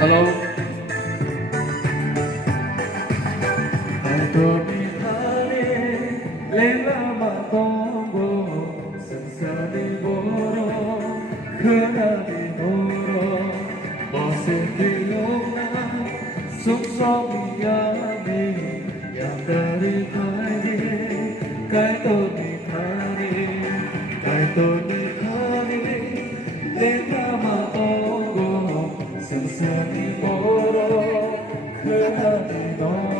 Hello. Ai tôi mi thani lên lama tombo sensani boro khana di noro bose di lona sukso miyami yandari thani kai to mi thani lên lama tombo sensani boro khana di noro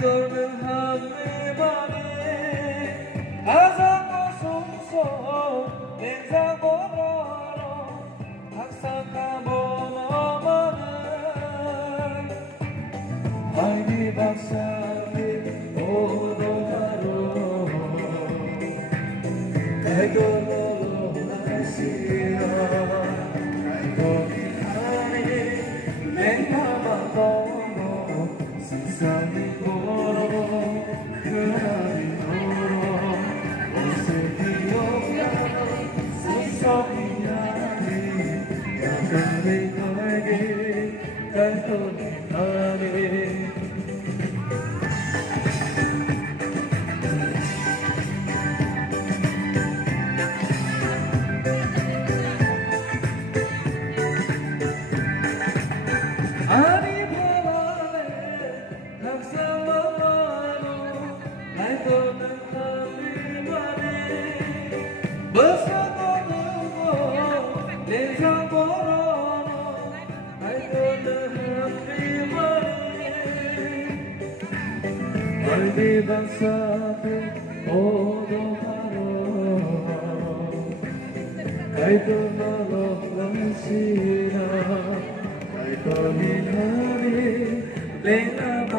돌면 하늘만에 가상고 숨소 냉장고로 학상가 번호만은 아이디 박사님 오도하러 대도로 날씨야 갈고리 하니 냉마마도 세상이 Albi baksate odoharo Kaito no lansina Kaito ni hari lena